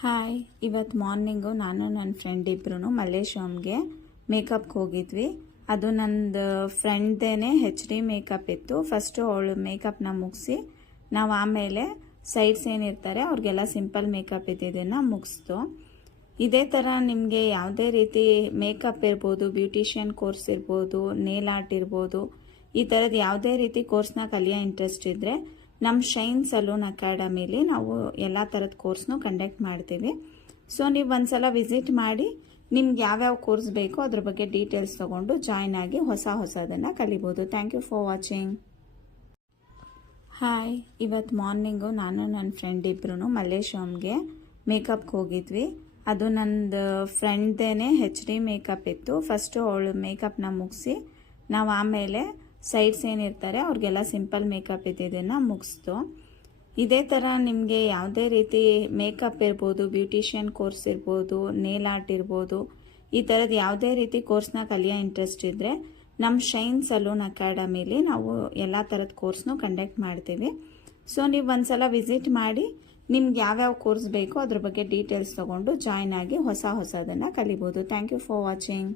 Hi, ಇವತ್ತು morning ನಾನು ನನ್ನ ಫ್ರೆಂಡ್ ಇಬ್ಬರೂ ಮಲ್ಲೇಶ್ವರಂಗೆ ಮೇಕಪ್ಗೆ ಹೋಗಿದ್ವಿ. ಅದು ನಂದು ಫ್ರೆಂಡ್ದೇನೆ HD ಮೇಕಪ್ ಇತ್ತು. ಫಸ್ಟು ಅವಳು ಮೇಕಪ್ನ ಮುಗಿಸಿ ನಾವು ಆಮೇಲೆ ಸೈಡ್ಸ್ ಏನಿರ್ತಾರೆ ಅವ್ರಿಗೆಲ್ಲ ಸಿಂಪಲ್ ಮೇಕಪ್ ಇದ್ದಿದ್ದನ್ನು ಮುಗಿಸ್ತು. ಇದೇ ಥರ ನಿಮಗೆ ಯಾವುದೇ ರೀತಿ ಮೇಕಪ್ ಇರ್ಬೋದು, ಬ್ಯೂಟಿಷಿಯನ್ ಕೋರ್ಸ್ ಇರ್ಬೋದು, ನೇಲ್ ಆರ್ಟ್ ಇರ್ಬೋದು, ಈ ಥರದ್ದು ಯಾವುದೇ ರೀತಿ ಕೋರ್ಸ್ನ ಕಲಿಯೋ ಇಂಟ್ರೆಸ್ಟ್ ಇದ್ದರೆ ನಮ್ಮ ಶೈನ್ ಸಲೂನ್ ಅಕಾಡೆಮಿಲಿ ನಾವು ಎಲ್ಲ ಥರದ ಕೋರ್ಸ್ನು ಕಂಡಕ್ಟ್ ಮಾಡ್ತೀವಿ. ಸೊ ನೀವು ಒಂದ್ಸಲ ವಿಸಿಟ್ ಮಾಡಿ ನಿಮ್ಗೆ ಯಾವ್ಯಾವ ಕೋರ್ಸ್ ಬೇಕೋ ಅದ್ರ ಬಗ್ಗೆ ಡೀಟೇಲ್ಸ್ ತೊಗೊಂಡು ಜಾಯ್ನ್ ಆಗಿ ಹೊಸದನ್ನು ಕಲಿಬೋದು. Thank you for watching. Hi, ಇವತ್ತು ಮಾರ್ನಿಂಗು ನಾನು ನನ್ನ ಫ್ರೆಂಡ್ ಇಬ್ಬರೂ ಮಲ್ಲೇಶ್ವರಂಗೆ ಮೇಕಪ್ಗೆ ಹೋಗಿದ್ವಿ. ಅದು ನಂದು ಫ್ರೆಂಡ್ದೇನೆ HD ಮೇಕಪ್ ಇತ್ತು. ಫಸ್ಟು ಅವಳು ಮೇಕಪ್ನ ಮುಗಿಸಿ ನಾವು ಆಮೇಲೆ ಸೈಡ್ಸ್ ಏನಿರ್ತಾರೆ ಅವ್ರಿಗೆಲ್ಲ ಸಿಂಪಲ್ ಮೇಕಪ್ ಇದ್ದಿದ್ದನ್ನು ಮುಗಿಸ್ತು. ಇದೇ ಥರ ನಿಮಗೆ ಯಾವುದೇ ರೀತಿ ಮೇಕಪ್ ಇರ್ಬೋದು, ಬ್ಯೂಟಿಷಿಯನ್ ಕೋರ್ಸ್ ಇರ್ಬೋದು, ನೇಲ್ ಆರ್ಟ್ ಇರ್ಬೋದು, ಈ ಥರದ್ದು ಯಾವುದೇ ರೀತಿ ಕೋರ್ಸ್ನ ಕಲಿಯೋ ಇಂಟ್ರೆಸ್ಟ್ ಇದ್ದರೆ ನಮ್ಮ ಶೈನ್ ಸಲೂನ್ ಅಕಾಡೆಮಿಲಿ ನಾವು ಎಲ್ಲ ಥರದ ಕೋರ್ಸ್ನು ಕಂಡಕ್ಟ್ ಮಾಡ್ತೀವಿ. ಸೊ ನೀವು ಒಂದ್ಸಲ ವಿಸಿಟ್ ಮಾಡಿ ನಿಮ್ಗೆ ಯಾವ್ಯಾವ ಕೋರ್ಸ್ ಬೇಕೋ ಅದ್ರ ಬಗ್ಗೆ ಡೀಟೇಲ್ಸ್ ತೊಗೊಂಡು ಜಾಯ್ನ್ ಆಗಿ ಹೊಸದನ್ನು ಕಲಿಬೋದು. Thank you for watching.